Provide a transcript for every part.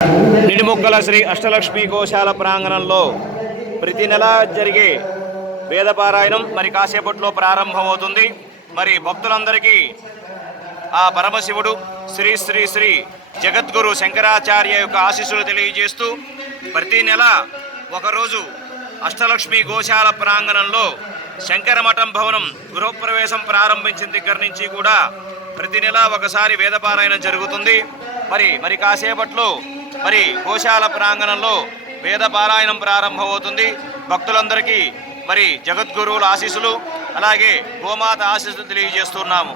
నిడిముక్కల శ్రీ అష్టలక్ష్మి గోశాల ప్రాంగణంలో ప్రతి నెల జరిగే వేదపారాయణం మరి కాసేపట్లో ప్రారంభమవుతుంది. మరి భక్తులందరికీ ఆ పరమశివుడు శ్రీ శ్రీ శ్రీ జగద్గురు శంకరాచార్య యొక్క ఆశీస్సులు తెలియజేస్తూ ప్రతి నెల ఒకరోజు అష్టలక్ష్మి గోశాల ప్రాంగణంలో శంకరమఠం భవనం గృహప్రవేశం ప్రారంభించిన దగ్గర నుంచి కూడా ప్రతి నెల ఒకసారి వేదపారాయణం జరుగుతుంది. మరి కాసేపట్లో మరి గోశాల ప్రాంగణంలో వేదపారాయణం ప్రారంభమవుతుంది. భక్తులందరికీ మరి జగద్గురువుల ఆశీస్సులు అలాగే గోమాత ఆశీస్సులు తెలియజేస్తున్నాము.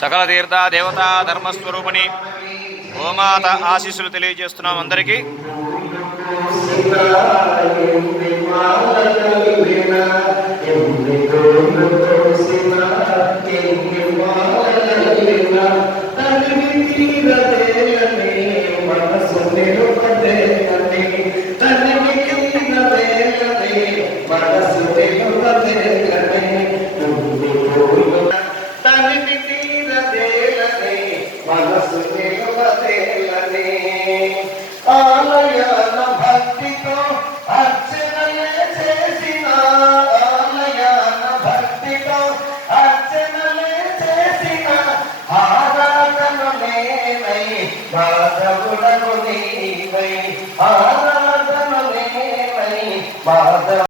సకల తీర్థ దేవతా ధర్మస్వరూపిణి గోమాత ఆశీస్సులు తెలియజేస్తున్నాం అందరికీ. ఆలయాన భక్తితో అర్చనలే చేసిన ఆలయాన భక్తితో అర్చనలే చేసిన ఆరాధనలేనై మాధవుడను నీవై ఆరాధనలేనై మాధవ